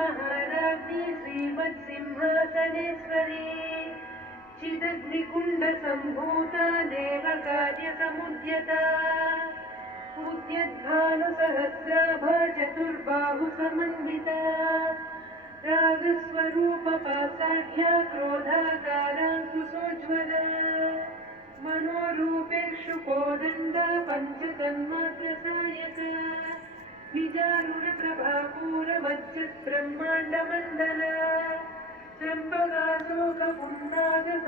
महाराज्ञी श्रीमत्सिंहासनेश्वरी चिदग्निकुण्डसम्भूता देवकार्यसमुद्यता उद्यद्भानुसहस्राभा चतुर्बाहुसमन्विता रागस्वरूपपासाढ्या क्रोधाकाराङ्कुशोज्ज्वला मनोरूपेषु कोदण्डा पञ्चतन्मात्रसायका विजारुणप्रभापूरमच्युतब्रह्माण्डमण्डला चम्पकाशोकपुन्नाग